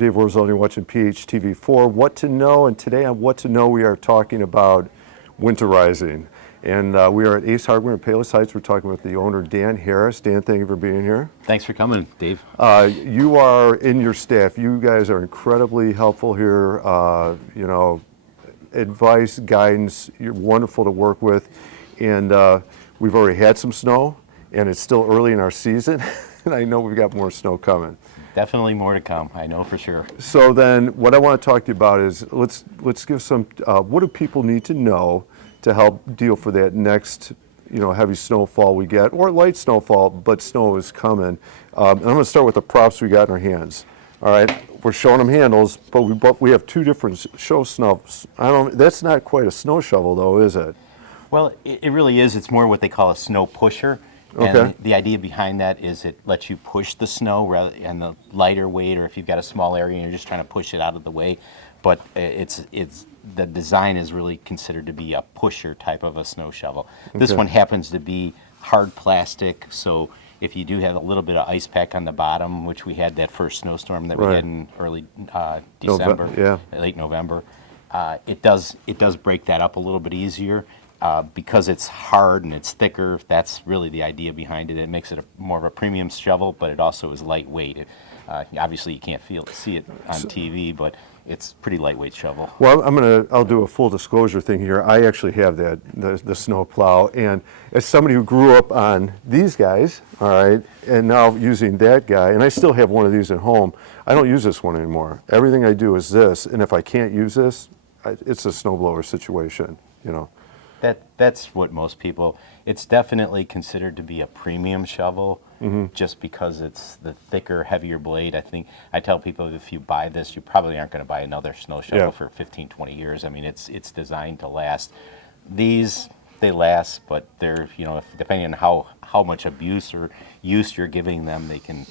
Dave Orzel, and you're watching PHTV4, What to Know, and today on What to Know we are talking about winterizing. And we are at Ace Hardware in Palos Heights. We're talking with the owner, Dan Harris. Dan, thank you for being here. Thanks for coming, Dave. You are, in your staff, you guys are incredibly helpful here. You know, advice, guidance, you're wonderful to work with. And we've already had some snow, and it's still early in our season. And I know we've got more snow coming. Definitely more to come, I know for sure. So then what I want to talk to you about is let's give some, what do people need to know to help deal for that next, heavy snowfall we get, or light snowfall, but snow is coming. And I'm going to start with the props we got in our hands. All right, we're showing them handles, but we have two different show snows. That's not quite a snow shovel though, is it? Well, it really is. It's more what they call a snow pusher. Okay. And the idea behind that is it lets you push the snow rather and the lighter weight, or if you've got a small area and you're just trying to push it out of the way. But it's the design is really considered to be a pusher type of a snow shovel. This one happens to be hard plastic, so if you do have a little bit of ice pack on the bottom, which we had that first snowstorm that we had in early December, late November, it does break that up a little bit easier. Because it's hard and it's thicker, that's really the idea behind it. It makes it more of a premium shovel, but it also is lightweight. Obviously, you can't see it on TV, but it's pretty lightweight shovel. Well, I'll do a full disclosure thing here. I actually have the snow plow, and as somebody who grew up on these guys, all right, and now using that guy, and I still have one of these at home. I don't use this one anymore. Everything I do is this, and if I can't use this, it's a snowblower situation, That's what most people, it's definitely considered to be a premium shovel, just because it's the thicker, heavier blade. I tell people if you buy this, you probably aren't going to buy another snow shovel for 15, 20 years. I mean, it's designed to last. These, they last, but they're, depending on how much abuse or use you're giving them, they can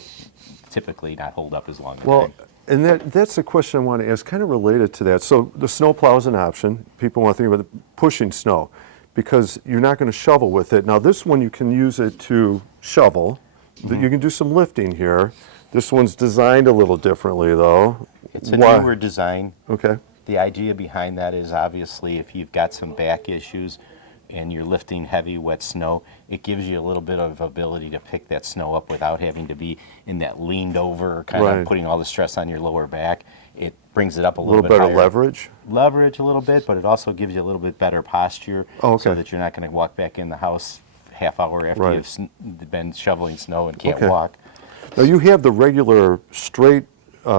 typically not hold up as long. Well, and that's the question I want to ask, kind of related to that. So the snow plow is an option. People want to think about pushing snow because you're not going to shovel with it. Now this one you can use it to shovel. You can do some lifting here. This one's designed a little differently though. It's a newer design. Okay. The idea behind that is obviously if you've got some back issues and you're lifting heavy, wet snow, it gives you a little bit of ability to pick that snow up without having to be in that leaned over, kind of putting all the stress on your lower back. It brings it up a little bit better higher. Leverage a little bit, but it also gives you a little bit better posture, so that you're not going to walk back in the house half hour after you've been shoveling snow and can't walk. Now you have the regular straight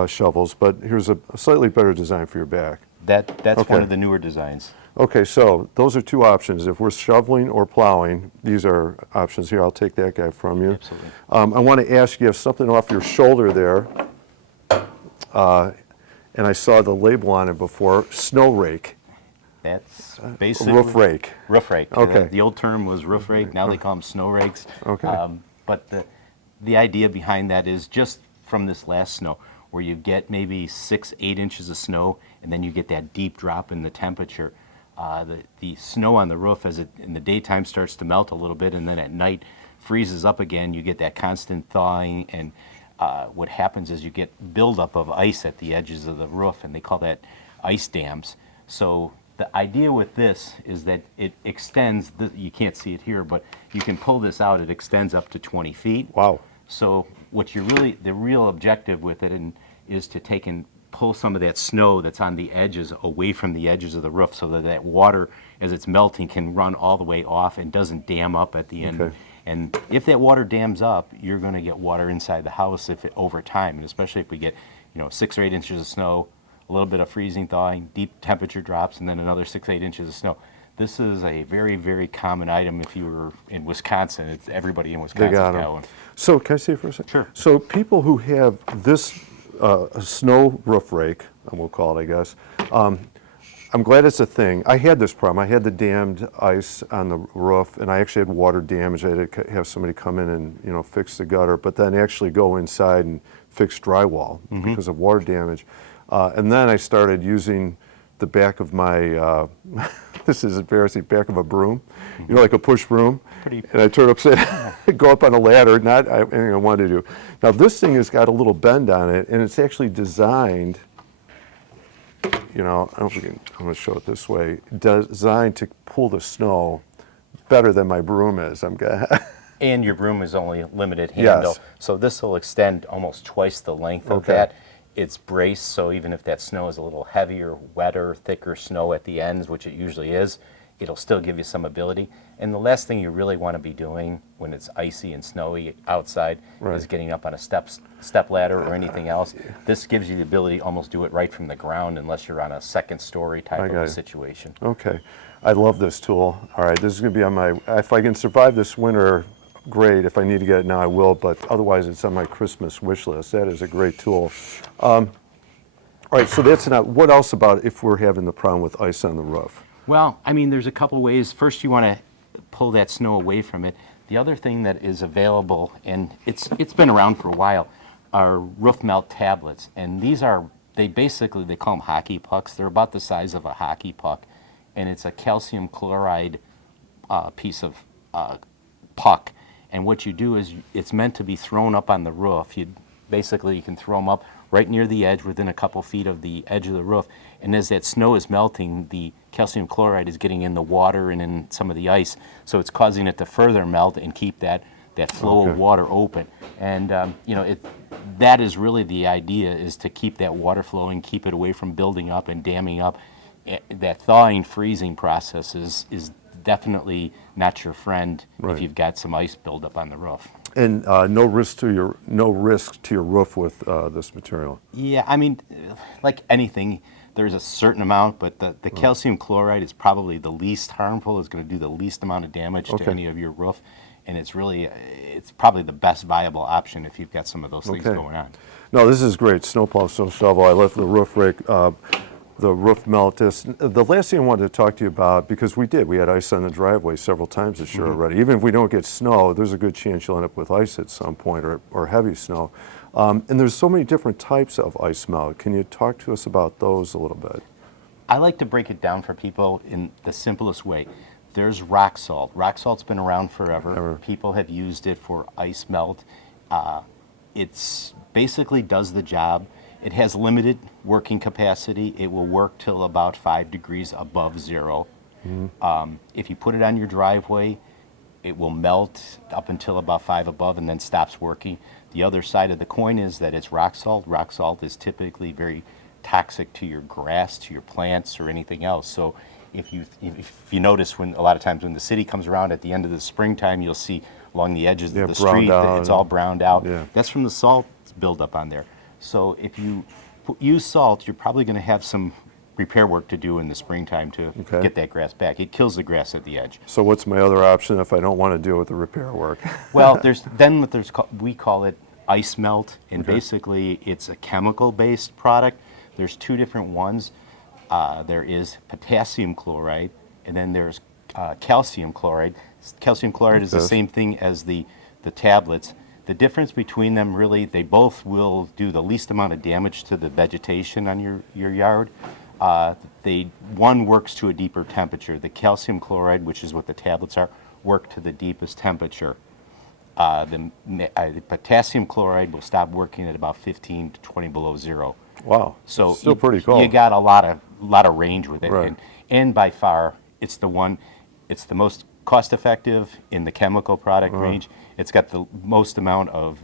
shovels, but here's a slightly better design for your back. That's one of the newer designs. Okay, so those are two options. If we're shoveling or plowing, these are options here. I'll take that guy from you. Absolutely. I want to ask you, have something off your shoulder there, and I saw the label on it before, snow rake. That's basically roof rake. Roof rake. Okay. The old term was roof rake. Now they call them snow rakes. Okay. But the idea behind that is just from this last snow, where you get maybe 6, 8 inches of snow, and then you get that deep drop in the temperature. The snow on the roof, as it in the daytime starts to melt a little bit, and then at night freezes up again. You get that constant thawing, and what happens is you get buildup of ice at the edges of the roof, and they call that ice dams. So the idea with this is that it extends, you can't see it here, but you can pull this out, it extends up to 20 feet. Wow. So what the real objective with it is to take and pull some of that snow that's on the edges away from the edges of the roof, so that water, as it's melting, can run all the way off and doesn't dam up at the end. And if that water dams up, you're going to get water inside the house over time, and especially if we get 6 or 8 inches of snow, a little bit of freezing, thawing, deep temperature drops, and then another 6, 8 inches of snow. This is a very, very common item if you were in Wisconsin. It's everybody in Wisconsin got one. So can I see it for a second? Sure. So people who have this a snow roof rake, we'll call it, I guess. I'm glad it's a thing. I had this problem. I had the dammed ice on the roof, and I actually had water damage. I had to have somebody come in and fix the gutter, but then actually go inside and fix drywall because of water damage. And then I started using the back of my, this is embarrassing, back of a broom, like a push broom. And I turn upside go up on a ladder, not anything I wanted to do. Now this thing has got a little bend on it, and it's actually designed, you know, I don't know if we can, I'm going to show it this way, designed to pull the snow better than my broom is. And your broom is only limited handle, Yes. so this will extend almost twice the length of Okay. that. It's braced, so even if that snow is a little heavier, wetter, thicker snow at the ends, which it usually is, it'll still give you some ability. And the last thing you really want to be doing when it's icy and snowy outside Right. is getting up on a step ladder or anything else. This gives you the ability to almost do it right from the ground unless you're on a second story type of got a it. situation. Okay. I love this tool. All right, this is going to be on my, if I can survive this winter, great. If I need to get it now, I will, but otherwise it's on my Christmas wish list. That is a great tool. All right, so that's not, what else about if we're having the problem with ice on the roof? Well, I mean, there's a couple ways. First, you want to pull that snow away from it. The other thing that is available, and it's been around for a while, are roof melt tablets. And these are, they call them hockey pucks. They're about the size of a hockey puck. And it's a calcium chloride piece of puck. And what you do is it's meant to be thrown up on the roof. You can throw them up right near the edge, within a couple feet of the edge of the roof. And as that snow is melting, the calcium chloride is getting in the water and in some of the ice, so it's causing it to further melt and keep that flow of water open. And you know, that is really the idea, is to keep that water flowing, keep it away from building up and damming up. That thawing, freezing process is definitely not your friend Right. if you've got some ice buildup on the roof. And no risk to your roof with this material. Yeah, I mean, like anything, there's a certain amount, but the calcium chloride is probably the least harmful. It's going to do the least amount of damage to any of your roof, and it's probably the best viable option if you've got some of those things going on. No, this is great. Snowplow, snow shovel. I left the roof rake, the roof melt disc. The last thing I wanted to talk to you about, because we had ice on the driveway several times this year already. Even if we don't get snow, there's a good chance you'll end up with ice at some point, or heavy snow. And there's so many different types of ice melt. Can you talk to us about those a little bit? I like to break it down for people in the simplest way. There's rock salt. Rock salt's been around forever. People have used it for ice melt. It's basically does the job. It has limited working capacity. It will work till about 5 degrees above zero. If you put it on your driveway, it will melt up until about 5 above and then stops working. The other side of the coin is that it's rock salt. Rock salt is typically very toxic to your grass, to your plants, or anything else. So if you notice, when a lot of times when the city comes around at the end of the springtime, you'll see along the edges of the street that it's all browned out. Yeah. That's from the salt buildup on there. So if you use salt, you're probably going to have some repair work to do in the springtime to get that grass back. It kills the grass at the edge. So what's my other option if I don't want to deal with the repair work? Well, we call it ice melt, and basically it's a chemical-based product. There's two different ones. There is potassium chloride, and then there's calcium chloride. Calcium chloride is the same thing as the tablets. The difference between them, really, they both will do the least amount of damage to the vegetation on your yard. One works to a deeper temperature. The calcium chloride, which is what the tablets are, work to the deepest temperature. The potassium chloride will stop working at about 15 to 20 below zero. Wow. So still pretty cool. You got a lot of range with it, Right. and by far it's the most cost effective in the chemical product range. It's got the most amount of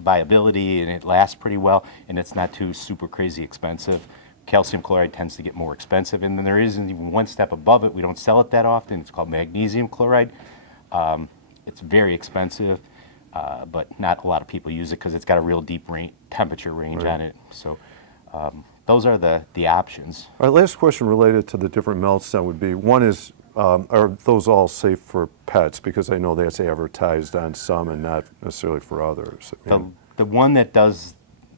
viability, and it lasts pretty well, and it's not too super crazy expensive. Calcium chloride tends to get more expensive, and then there isn't even one step above it. We don't sell it that often. It's called magnesium chloride. It's very expensive, but not a lot of people use it because it's got a real deep temperature range on it. So those are the options. All right, last question related to the different melts then would be, one is, are those all safe for pets? Because I know that's advertised on some and not necessarily for others. The one that does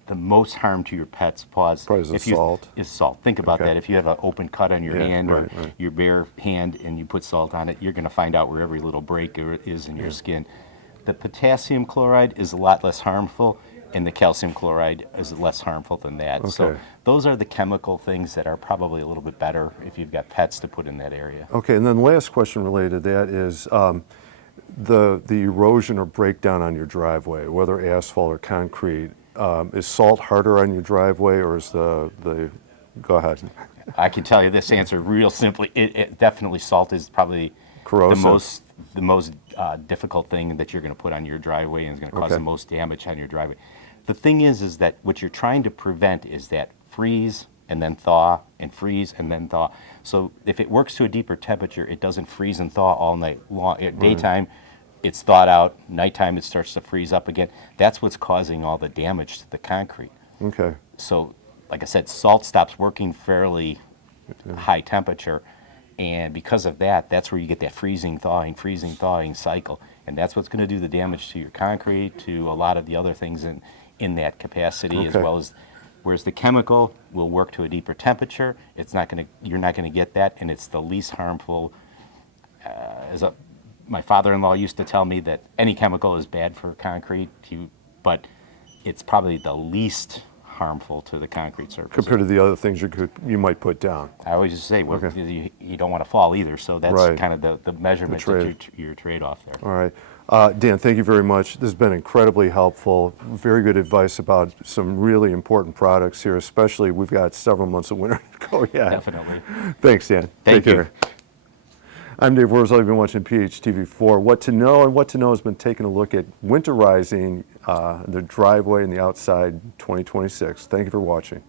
the most harm to your pet's paws Probably is salt. Is salt. Think about that. If you have an open cut on your hand or right. your bare hand and you put salt on it, you're going to find out where every little break is in your skin. The potassium chloride is a lot less harmful, and the calcium chloride is less harmful than that. Okay. So those are the chemical things that are probably a little bit better if you've got pets to put in that area. Okay, and then the last question related to that is, the erosion or breakdown on your driveway, whether asphalt or concrete, is salt harder on your driveway, or is go ahead. I can tell you this answer real simply. It definitely salt is probably Corrosive. the most difficult thing that you're going to put on your driveway and is going to cause Okay. the most damage on your driveway. The thing is that what you're trying to prevent is that freeze and then thaw and freeze and then thaw. So if it works to a deeper temperature, it doesn't freeze and thaw all night long. At daytime, it's thawed out. Nighttime, it starts to freeze up again. That's what's causing all the damage to the concrete. Okay. So, like I said, salt stops working fairly high temperature, and because of that, that's where you get that freezing thawing cycle, and that's what's going to do the damage to your concrete, to a lot of the other things in that capacity, as Okay. well as. Whereas the chemical will work to a deeper temperature, you're not going to get that, and it's the least harmful. My father-in-law used to tell me that any chemical is bad for concrete, but it's probably the least harmful to the concrete surface. Compared to the other things you might put down. I always just say, well, Okay. you don't want to fall either, so that's Right. kind of the measurement, your trade-off there. All right. Dan, thank you very much. This has been incredibly helpful. Very good advice about some really important products here, especially we've got several months of winter to go yet. Definitely. Thanks, Dan. Thank Take you. care. I'm Dave Wurzel. You've been watching PHTV4. What to Know, and What to Know has been taking a look at winterizing the driveway and the outside 2026. Thank you for watching.